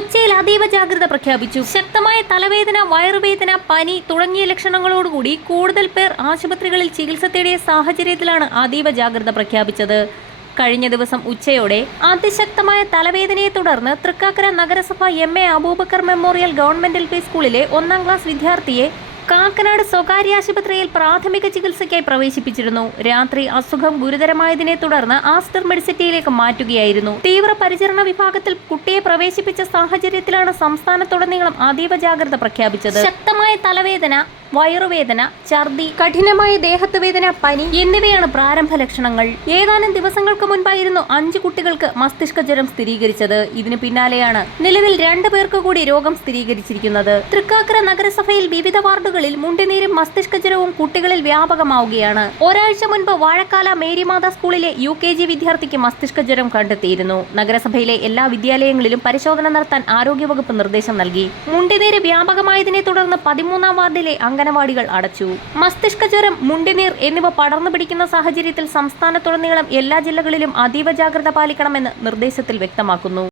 കൊച്ചിയിൽ അതീവ ജാഗ്രത പ്രഖ്യാപിച്ചു. ശക്തമായ തലവേദന, വയറുവേദന, പനി തുടങ്ങിയ ലക്ഷണങ്ങളോടുകൂടി കൂടുതൽ പേർ ആശുപത്രികളിൽ ചികിത്സ തേടിയ സാഹചര്യത്തിലാണ് അതീവ ജാഗ്രത പ്രഖ്യാപിച്ചത്. കഴിഞ്ഞ ദിവസം ഉച്ചയോടെ അതിശക്തമായ തലവേദനയെ തുടർന്ന് തൃക്കാക്കര നഗരസഭ MA Abubakar memorial government LP സ്കൂളിലെ 1ാം ക്ലാസ് വിദ്യാർത്ഥിയെ കാക്കനാട് സ്വകാര്യ ആശുപത്രിയിൽ പ്രാഥമിക ചികിത്സയ്ക്കായി പ്രവേശിപ്പിച്ചിരുന്നു. രാത്രി അസുഖം ഗുരുതരമായതിനെ തുടർന്ന് ആസ്റ്റർ മെഡിസിറ്റിയിലേക്ക് മാറ്റുകയായിരുന്നു. തീവ്രപരിചരണ വിഭാഗത്തിൽ കുട്ടിയെ പ്രവേശിപ്പിച്ച സാഹചര്യത്തിലാണ് സംസ്ഥാനത്തുടനീളം അതീവ ജാഗ്രത പ്രഖ്യാപിച്ചത്. ശക്തമായ തലവേദന, വയറുവേദന, ഛർദി, കഠിനമായ ദേഹത്ത് വേദന, പനി എന്നിവയാണ് പ്രാരംഭ ലക്ഷണങ്ങൾ. ഏതാനും ദിവസങ്ങൾക്ക് മുൻപായിരുന്നു 5 കുട്ടികൾക്ക് മസ്തിഷ്ക ജ്വരം സ്ഥിരീകരിച്ചത്. ഇതിനു പിന്നാലെയാണ് നിലവിൽ 2 പേർക്ക് കൂടി രോഗം സ്ഥിരീകരിച്ചിരിക്കുന്നത്. തൃക്കാക്കര നഗരസഭയിൽ വിവിധ വാർഡുകളിൽ മുണ്ടിനീരും മസ്തിഷ്ക ജ്വരവും കുട്ടികളിൽ വ്യാപകമാവുകയാണ്. ഒരാഴ്ച മുൻപ് വാഴക്കാല മേരിമാത സ്കൂളിലെ UKG വിദ്യാർത്ഥിക്ക് മസ്തിഷ്ക ജ്വരം കണ്ടെത്തിയിരുന്നു. നഗരസഭയിലെ എല്ലാ വിദ്യാലയങ്ങളിലും പരിശോധന നടത്താൻ ആരോഗ്യവകുപ്പ് നിർദ്ദേശം നൽകി. മുണ്ടിനീര് വ്യാപകമായതിനെ തുടർന്ന് 13ാം വാർഡിലെ അംഗനവാടികൾ അടച്ചു. മസ്തിഷ്ക ജ്വരം, മുണ്ടിനീർ എന്നിവ പടർന്നു പിടിക്കുന്ന സാഹചര്യത്തിൽ സംസ്ഥാനത്തുടനീളം എല്ലാ ജില്ലകളിലും അതീവ ജാഗ്രത പാലിക്കണമെന്ന് നിർദ്ദേശത്തിൽ വ്യക്തമാക്കുന്നു.